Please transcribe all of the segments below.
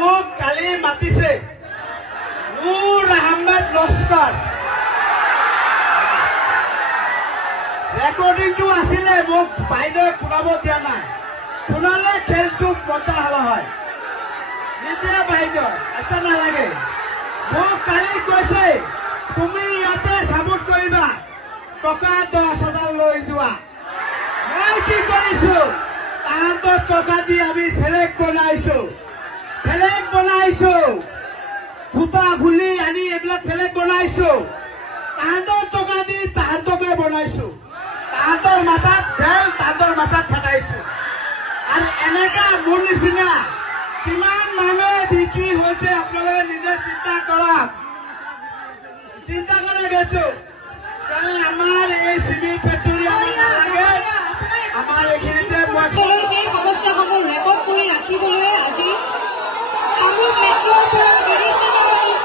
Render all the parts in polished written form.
মোক কালি মাতিছে নুৰ আহমেদ লস্কৰ ৰেকৰ্ডিংটো আছিলে মোক বাইদেৱে শুনাব দিয়া নাই শুনালে খেলটো মজা হলা হয় নিদিয়া বাইদেউ আচ্ছা নালাগে মোক কালি কৈছে তুমি ইয়াতে সাপোৰ্ট কৰিবা টকা 10,000 লৈ যোৱা মই কি কৰিছো তাহাঁতৰ টকা দি আমি ফ্লেগ বনাইছো খুটা খুলি আনি এইবিলাক ফ্লেগ বনাইছো তাহাঁতৰ টকা দি তাহাঁতকে বনাইছো তাহাঁতৰ মাথাত বেল তাহাঁতৰ মাথাত ফাটাইছো আৰু এনেকা মোৰ নিচিনা কিমান মানুহে বিক্ৰী হৈছে আপোনালোকে নিজে চিন্তা কৰক এইটো আমাৰ এই চিমেণ্ট ফেক্টৰী আমাৰ নালাগে আমাৰ এইখিনিতে এই সমস্যাসমূহ ৰেকৰ্ড কৰি ৰাখিবলৈ আজি কামৰূপ মেট্ৰৰ পৰা মেডিচিনে আনিছে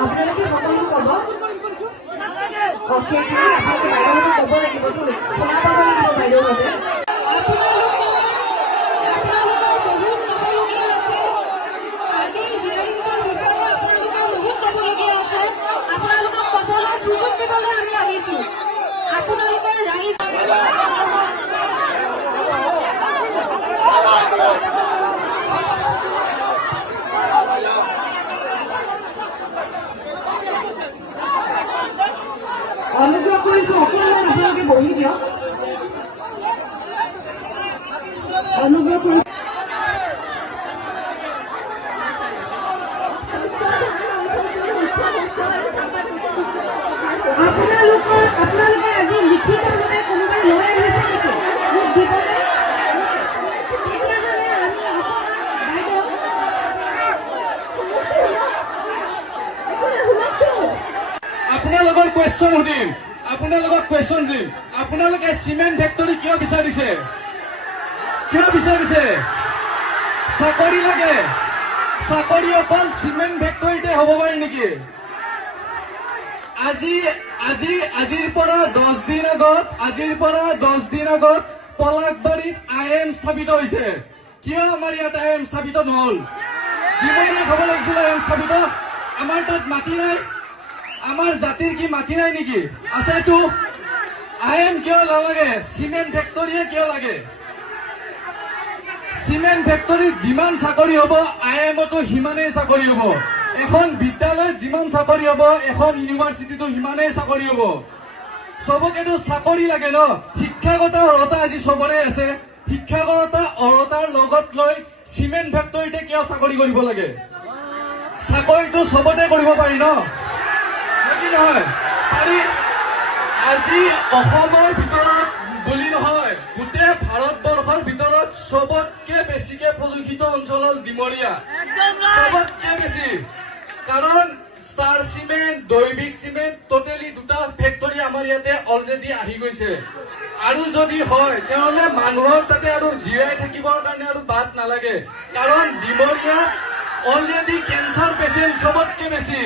আপোনালোকে সকলো ক'ব আপোনালোকে ক'ব লাগিব শুনা পাব লাগিব বাইদেউৰ বাবে আপোনালোকৰ বহুত ক'বলগীয়া আছে আজিৰ হিয়াৰিঙৰ বিষয়ে আপোনালোকৰ বহুত ক'বলগীয়া আছে আপোনালোকক ক'বলৈ সুযোগ দিবলৈ আমি আহিছোঁ আপোনালোকৰ ৰাইজ অনুগ্ৰহ কৰিছো অকণমান আপোনালোকে বহি দিয়ক অনুগ্ৰহ কৰি আপোনালোকে আজি লিখিতভাৱে কোনোবাই লৈ আহিছে নেকি মোক দিবলৈ তেতিয়াহ'লে আমি আপোনালোকৰ কুৱেশ্যন সুধিম আপোনালোকে চিমেণ্ট ফেক্টৰী কিয় বিচাৰিছে চাকৰি লাগে চাকৰি অকল চিমেণ্ট ফেক্টৰীতে হ'ব পাৰে নেকি আজিৰ পৰা 10 দিন আগত পলাশবাৰীত IIM স্থাপিত হৈছে কিয় আমাৰ ইয়াত IIM স্থাপিত নহ'ল ডিমৰিয়াত হ'ব লাগিছিল IIM স্থাপিত আমাৰ তাত মাটি নাই আমাৰ জাতিৰ কি মাটি নাই নেকি আছেতো IIM কিয় নালাগে চিমেণ্ট ফেক্টৰীয়ে কিয় লাগে চিমেণ্ট ফেক্টৰীত যিমান চাকৰি হ'ব IIMতো সিমানেই চাকৰি হ'ব এখন বিদ্যালয়ত যিমান চাকৰি হ'ব এখন ইউনিভাৰ্চিটিতো সিমানেই চাকৰি হ'ব চবকেতো চাকৰি লাগে ন শিক্ষাগত অৰ্হতা আজি চবৰে আছে শিক্ষাগত অৰ্হতাৰ লগত লৈ চিমেণ্ট ফেক্টৰীতে কিয় চাকৰি কৰিব লাগে চাকৰিটো চবতে কৰিব পাৰি ন নহয় পাৰি আজি অসমৰ ভিতৰত বুলি নহয় গোটেই ভাৰতবৰ্ষৰ ভিতৰত চবতকে বেছিকে প্ৰদূষিত অঞ্চল হ'ল ডিমৰিয়া চবতকে বেছি কাৰণ ষ্টাৰ চিমেণ্ট দৈবিক চিমেণ্ট টোটেলি দুটা ফেক্টৰী আমাৰ ইয়াতে অলৰেডি আহি গৈছে আৰু যদি হয় তেতিয়াহ'লে মানুহৰ তাতে আৰু জীয়াই থাকিবৰ কাৰণে আৰু বাট নালাগে কাৰণ ডিমৰিয়া অলৰেডি কেঞ্চাৰ পেচেণ্ট চবতকে বেছি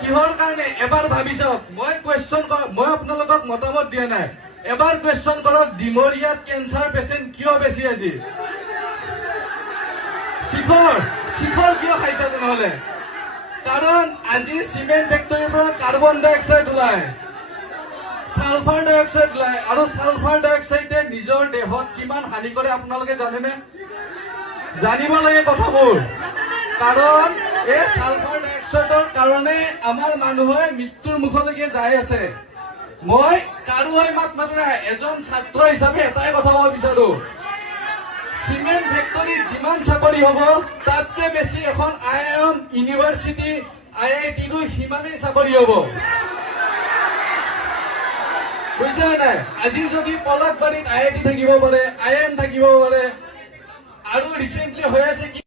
কিহৰ কাৰণে এবাৰ ভাবি চাওক। মই আপোনালোকক মতামত দিয়া নাই, এবাৰ কুৱেশ্যন কৰক ডিমৰিয়াত কেঞ্চাৰ পেচেণ্ট কিয় বেছি আজি? শিখৰ কিয় খাইছে তেনেহলে? কাৰণ আজি চিমেণ্ট ফেক্টৰীৰ পৰা কাৰ্বন ডাই অক্সাইড ওলায়, সালফাৰ ডাই অক্সাইড ওলায়, আৰু সালফাৰ ডাই অক্সাইডে নিজৰ দেহত কিমান হানি কৰে আপোনালোকে জানেনে? জানিব লাগে কথাবোৰ, কাৰণ এই সালফাৰ ডাই অক্সাইডৰ কাৰণে আমাৰ মানুহে মৃত্যুৰ মুখলৈকে যাই আছে। মই কাৰোৱাই মাত মাতা নাই, এজন ছাত্ৰ হিচাপে এটাই কথা ক'ব বিচাৰো, চিমেণ্ট ফেক্টৰীত যিমান চাকৰি হ'ব তাতকে বেছি এখন IIM ইউনিভাৰ্চিটি IITটো সিমানেই চাকৰি হ'ব, বুজিছে নাই? আজি যদি পলাশবাৰীত IIT থাকিব পাৰে, IIM থাকিব পাৰে, আৰু ৰিচেণ্টলি হৈ আছে কি